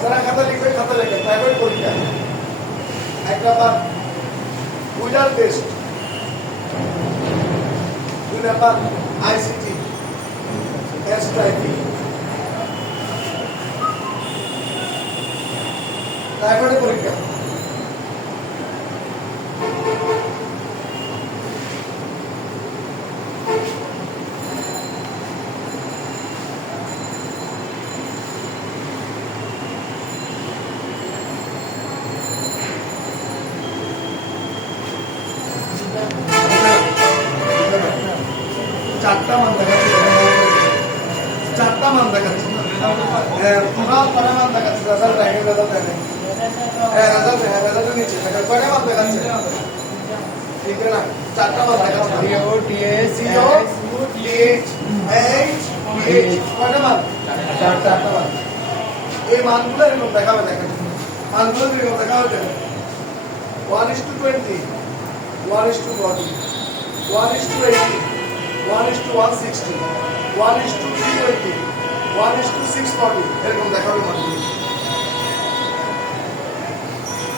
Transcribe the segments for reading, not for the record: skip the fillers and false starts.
যারা খাতা লিখবে খাতা লেখে প্রাইভেট পরীক্ষা 1 number wheeler test 2 number ICT S typing private পরীক্ষা চারটা মান দেখাচ্ছে চারটা মান দেখাচ্ছে টোটাল কটা মান দেখাচ্ছে রেজাল্ট দেখেন রেজাল্ট দেখেন রেজাল্ট নিচে দেখেন কটা মান দেখাচ্ছে ঠিক না চারটা মান দেখাচ্ছে CO TS CO TH H H কটা মান চারটা মান এই মানগুলো এরকম দেখাবে দেখেন মানগুলো এরকম দেখাবে দেখেন 1:20 1:40 1:80 1:160 1:320 1:640 এরকম দেখাবে মানগুলো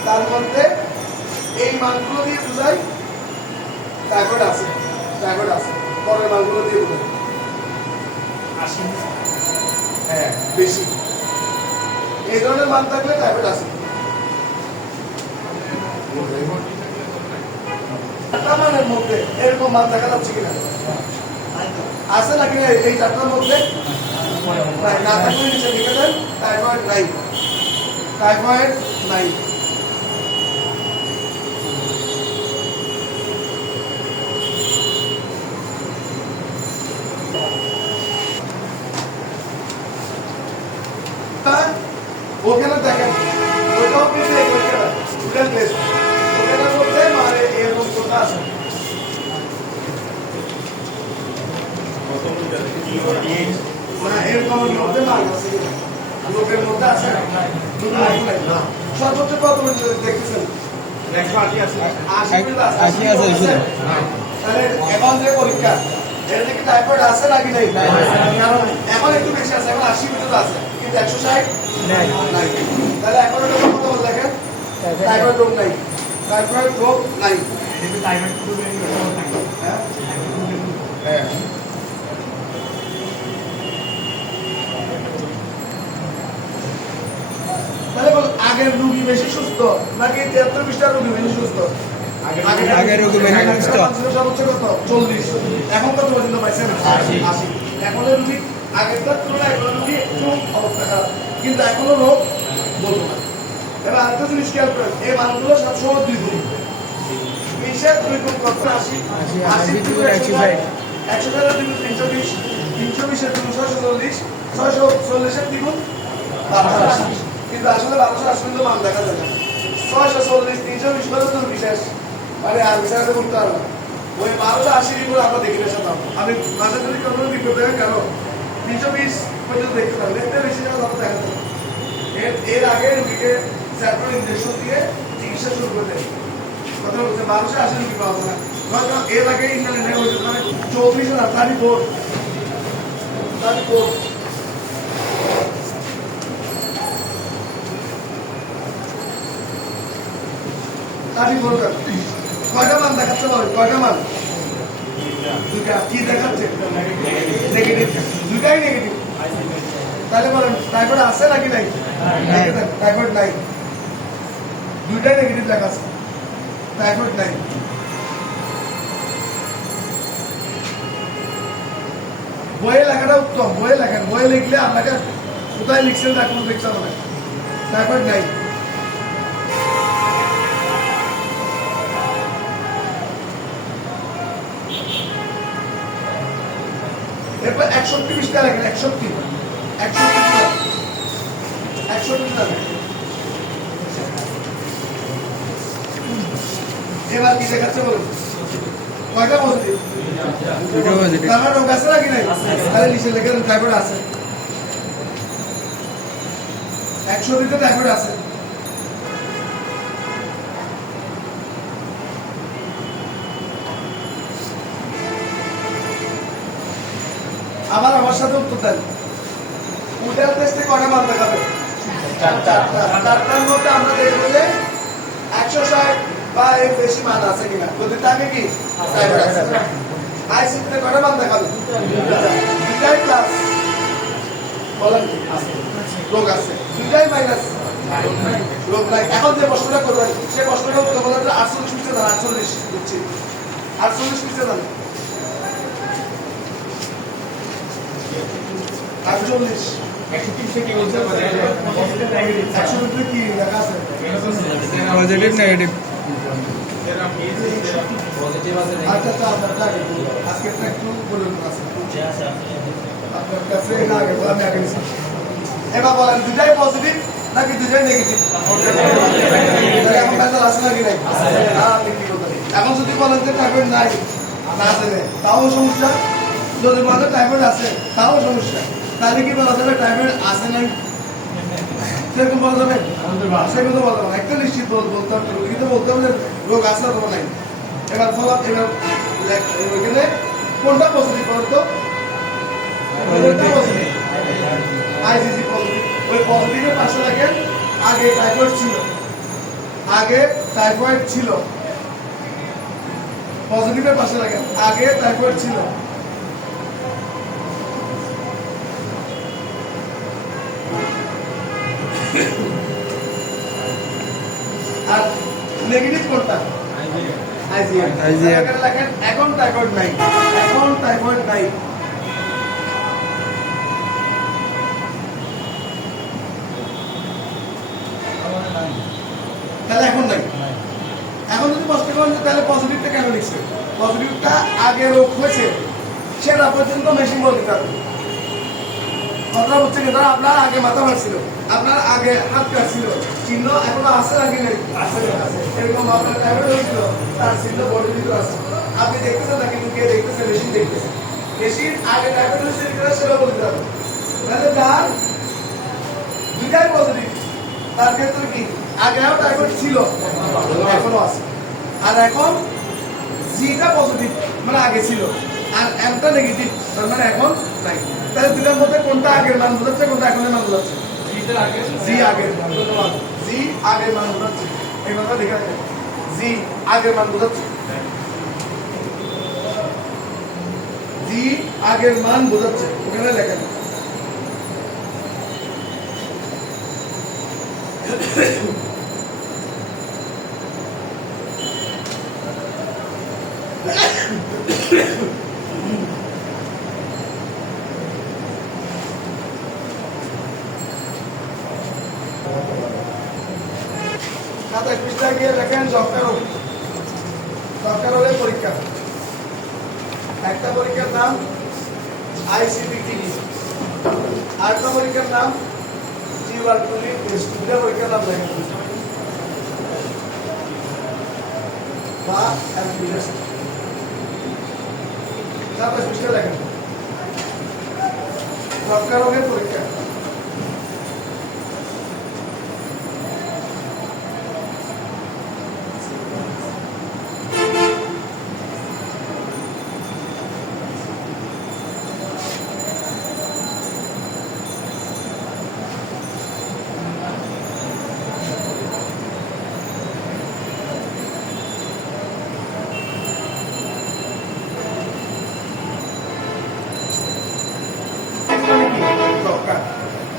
তার মধ্যে এই মানগুলো দিয়ে বোঝাই টাইফয়েড আছে পরের মানগুলো দিয়ে বোঝাই 80 হ্যাঁ বেশি এই ধরনের মান থাকলে টাইফয়েড আছে মানের মধ্যে এরকম মান দেখা যাচ্ছে কিনা আছে নাকি এই চারটার মধ্যে না থাকলে নিচে লিখে দেন টাইফয়েড নাই ওখানে দেখেন ওইটাও কিন্তু এই পরীক্ষাটা স্টুডেন্ট টেস্ট ওখানে বলতে মানে এরকম কথা আছে না এরকম মধ্যে মান আছে লোকের মধ্যে আছে সর্বোচ্চ কত দেখতেছেন 180 আছে তাহলে এখন যে পরীক্ষা এর থেকে টাইফয়েড আছে নাকি নাই কারণ এখন একটু বেশি আছে এখন 80 ভিতরে আছে কিন্তু 160 নাই তাহলে এখন এটা কত বল দেখেন টাইফয়েড রোগ নাই কিন্তু টাইফয়েড রোগ নাই হ্যাঁ তাহলে বল আগের রোগী বেশি সুস্থ নাকি 73-20টা রোগী বেশি সুস্থ আগের রোগী বেশি সুস্থ সর্বোচ্চ কত 40 এখন কত পর্যন্ত পাইছেন 80 এখন রোগী আগেরটার তুলনায় এখন রোগী একটু অবস্থা খারাপ কিন্তু এখনো রোগ বলবো না এবার আরেকটা জিনিস খেয়াল করেন এই মানগুলো সবসময় 2 গুণ 20 2 গুণ কত 80 160 320 320 এর গুণ 640 640 এর দ্বিগুণ 1280 কিন্তু আসলে 1280 তো মান দেখা যায় না 640 320 করে তো বিশেষ মানে আর বিচারটা করতে হবে ওই 1280 এর উপর আমরা দেখে নিয়েছিলাম আমি মাঝে যদি কোনো দিক দেখে কেন 320 পর্যন্ত দেখতে পারবেন এতে বেশি না যত দেখা যায় এর আগে রোগীকে স্যাপ্রোল ইনজেকশন দিয়ে চিকিৎসা শুরু করে দেয় কথা বলছে 1280 রোগী পাওয়া যায় না এর আগে ইন্টারনেটে হয়েছে মানে 34 না 34 কয়টা মান দেখাচ্ছে বলেন কয়টা মান দুইটা কি দেখাচ্ছে নেগেটিভ দুইটাই নেগেটিভ তাহলে বলেন টাইফয়েড আছে নাকি নাই টাইফয়েড নাই দুইটাই নেগেটিভ দেখাচ্ছে টাইফয়েড নাই বইয়ে লেখাটা উত্তম বইয়ে লেখেন বইয়ে লিখলে আপনাকে কোথায় লিখছেন তা কোনো দেখতে হবে টাইফয়েড নাই এরপর 61 লেখেন 61 এবার কি দেখাচ্ছে বলুন কয়টা পজিটিভ তার রোগ আছে নাকি নাই তাহলে নিচে লেখেন টাইফয়েড আছে 100 তে টাইফয়েড আছে আবার আমার সাথে উত্তর দেন উল্টাল টেস্টে কয়টা মান দেখাবে চারটার মধ্যে আমরা দেখবো যে 160 বা এর বেশি মান আছে কিনা। যদি থাকে কি আইসিতে কয়টা মান দেখাবে? দুটাই প্লাস বলেন রোগ আছে, দুটাই মাইনাস রোগ নাই। এখন যে প্রশ্নটা করবেন সে প্রশ্নটা উত্তর বলেন 48 পিছিয়ে যান। 48 বুঝছি, 48 পিছিয়ে যান। 48 100 কি লেখা আছে? Positive negative. আচ্ছা আজকে একটু বলুন আপনার কাছে না আগে বলেন আগে এবার বলেন দুটাই পজিটিভ নাকি দুটাই নেগেটিভ? এখন কাছে আসে নাকি নাই? এখন যদি বলেন যে টাইফয়েড নাই না আছে তাও সমস্যা, যদি বলেন টাইফয়েড আছে তাও সমস্যা। তাহলে কি বলা যাবে টাইফয়েড আছে নাই? সেরকম বলা যাবে? সেগুলো বলা যাবে একটা নিশ্চিত বলতে হবে, কিন্তু বলতে হবে রোগ আছে অথবা নাই। এবার ফলাফ এবার ওইখানে কোনটা পজিটিভ বলতো? IgG positive. ওই পজিটিভের পাশে দেখেন আগে টাইফয়েড ছিল, আগে টাইফয়েড ছিল। পজিটিভের পাশে দেখেন আগে টাইফয়েড ছিল। আর নেগেটিভ কোনটা? আইজিএম। দেখেন এখন টাইফয়েড নাই, এখন টাইফয়েড নাই। তাহলে এখন নাই। এখন যদি প্রশ্ন করেন তাহলে পজিটিভটা কেন লিখছে? পজিটিভটা আগে রোগ হয়েছে সেটা পর্যন্ত মেশিন বলে দিতে হবে। কথা হচ্ছে কি ধর আপনার আগে মাথা মারছিল, আপনার আগে হাত কাটছিল, চিহ্ন এখনো আছে নাকি নেই? এরকম আপনার টাইফয়েড হয়েছিল তার চিহ্ন বডির ভিতরে আছে। আপনি দেখতেছেন নাকি কে দেখতেছে? মেশিন দেখতেছে। মেশিন আগে টাইফয়েড হয়েছে কিনা সেটা বলতে হবে। তাহলে যার দুইটাই পজিটিভ তার ক্ষেত্রে কি আগেও টাইফয়েড ছিল এখনো আছে, আর এখন জিটা পজিটিভ মানে আগে ছিল আর এমটা নেগেটিভ তার মানে এখন নাই। তাহলে দুটার মধ্যে কোনটা আগের মান বোঝাচ্ছে, কোনটা এখনের মান বোঝাচ্ছে? জি আগের মান। ধন্যবাদ। জি আগের মান বোঝাচ্ছে। এই কথা লেখা আছে, জি আগের মান বোঝাচ্ছে। জি আগের মান বোঝাচ্ছে, ওখানে লেখা আছে। গিয়ে লেখেন ডক্টরের পরীক্ষা। একটা পরীক্ষার নাম আইসিপিটি, আরেকটা পরীক্ষার নাম টিউবারকুলিন টেস্ট। দুটা পরীক্ষার নাম লেখেন বা অ্যাম্বুলেন্স। তারপরে সুস্থ লেখেন ডক্টরের পরীক্ষা।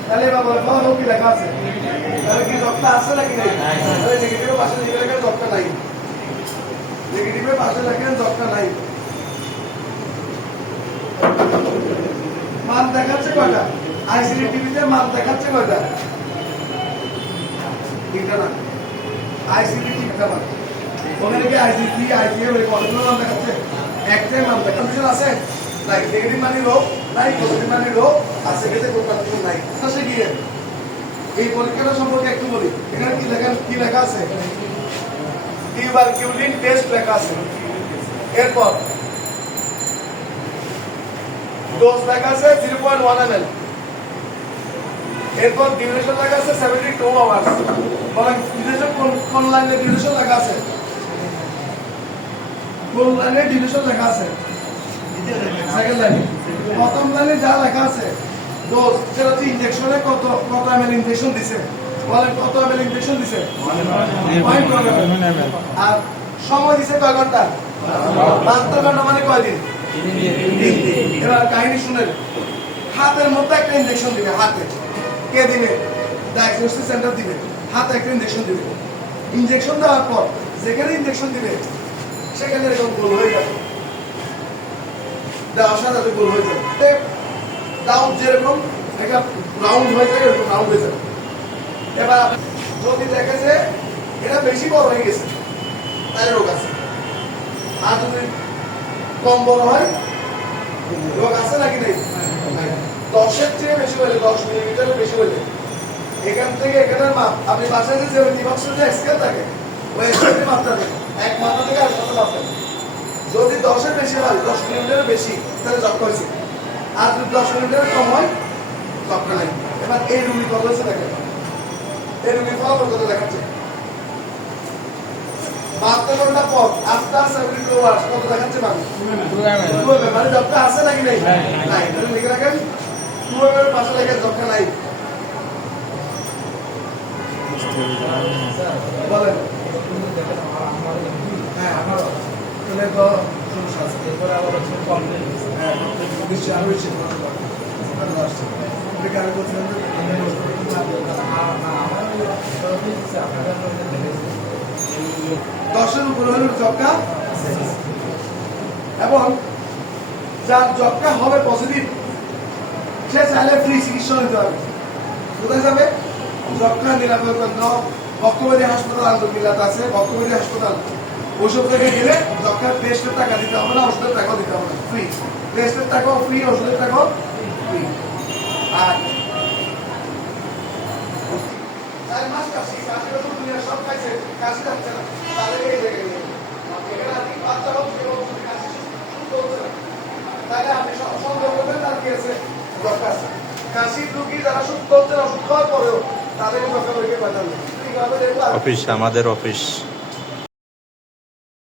তাহলে বাবা বলো কি লেখা আছে? তাহলে কি ডক্টর আছে নাকি নেই? তাহলে নেগেটিভের পাশে লিখে লেখেন ডক্টর নাই, নেগেটিভের পাশে লেখেন ডক্টর নাই। মান দেখাচ্ছে কয়টা? আইসিডি টিভিতে মান দেখাচ্ছে কয়টা? তিনটা না, আইসিডি তিনটা মান। ওখানে কি আইসিডি আইসিএম এর কতগুলো মান দেখাচ্ছে? একটাই মান দেখাচ্ছে। আছে নাই? নেগেটিভ মানে রোগ নাই, পজিটিভ মানে রোগ আছে, এতে কোনো পার্থক্য নাই। আসে গিয়ে এই পরীক্ষাটা সম্পর্কে একটু বলি। এখানে কি লেখা আছে? টিউবারকুলিন টেস্ট লেখা আছে। এরপর ডোজ লেখা আছে 0.1 ml। এরপর ডিউরেশন লেখা আছে 72 আওয়ার্স। বলেন ডিউরেশন কোন লাইনে ডিউরেশন লেখা আছে? কোন লাইনে ডিউরেশন লেখা আছে? সেকেন্ড লাইনে। প্রথম লাইনে যা লেখা আছে ডোজ সেটা হচ্ছে ইনজেকশনে কত ml ইনজেকশন দিছে, বলেন কত ml ইনজেকশন দিছে? 0.1 ml। আর সময় দিছে কয় ঘন্টা? 72 ঘন্টা, মানে কয় দিন? 3 দিন। এবার কাহিনী শুনেন, হাতের মধ্যে একটা ইনজেকশন দিবে, হাতে কে দিবে? ডায়াগনস্টিক সেন্টার দিবে, হাতে একটা ইনজেকশন দিবে। ইনজেকশন দেওয়ার পর যেখানে ইনজেকশন দিবে সেখানে এরকম গোল হয়ে যাবে, দেওয়ার সাথে সাথে গোল হয়ে যাবে। দাউদ যেরকম একটা রাউন্ড হয়ে যায়, এরকম রাউন্ড হয়ে যাবে। এবার যদি দেখে যে এটা বেশি বড় হয়ে গেছে, তাই রোগ আছে। আর যদি কম বড় হয়, রোগ আছে নাকি নেই? 10-এর চেয়ে বেশি হলে, 10 মিলিমিটারের বেশি হলে, এখান থেকে এখানের মাপ, আপনি বাসায় যে ডিভাক্সের যে স্কেল থাকে, ওই স্কেলের মাপটা দেন, এক মাথা থেকে আর মাথা মাপবেন। যদি 10-এর বেশি হয়, 10 মিলিমিটারের বেশি, তাহলে যক্ষা হয়েছে। আর যদি 10 মিলিমিটারের কম হয়, যক্ষা নাই। এবার এই রুগী কত হয়েছে দেখেন, এই রুগীর ফলাফল কত দেখাচ্ছে? 72 ঘন্টা পর, আফটার 72 আওয়ার্স, কত দেখাচ্ছে? মানে 2 ml। মানে যক্ষা আছে নাকি নেই? নাই। তাহলে লিখে রাখেন 2 ml এর পাশে লেখেন যক্ষা নাই। বলেন। হ্যাঁ, আমারও। তাহলে তো সমস্যা আছে। এরপরে আবার হচ্ছে কমপ্লেন। হ্যাঁ, নিশ্চয়ই আরো বেশি খরচ হবে। আরো আসছে। আপনি কি আগে বলছিলেন যে 10-এর উপরে হলে যক্ষা, এবং যার যক্ষা হবে পজিটিভ, সে চাইলে ফ্রি চিকিৎসা নিতে পারবে। কোথায় যাবে? যক্ষা নিরাপদ কেন্দ্র, বক্ষবাদী হাসপাতাল, আন্তর্জাতিক আছে, বক্ষবাদী হাসপাতাল, ওইসব জায়গায় গেলে যক্ষার টেস্টের টাকা দিতে হবে না, ওষুধের টাকাও দিতে হবে না, ফ্রি। টেস্টের টাকাও ফ্রি, ওষুধের টাকাও ফ্রি। আর 4 মাস কাশি, কাশিটা তো দুনিয়া সব খাইছে, কাশি যাচ্ছে না, তাহলে এই জায়গায় নিয়ে এখানে আপনি বাচ্চা হোক, কেউ হোক, যদি কাশি শুরু করছে না, তাহলে আপনি সন্দেহ করবেন তার কি আছে? যক্ষা আছে। কাশির রোগী যারা সুস্থ হচ্ছে, ওষুধ খাওয়ার পরেও তাদেরকে যক্ষা রোগীকে বাঁচানো। অফিস, আমাদের অফিস।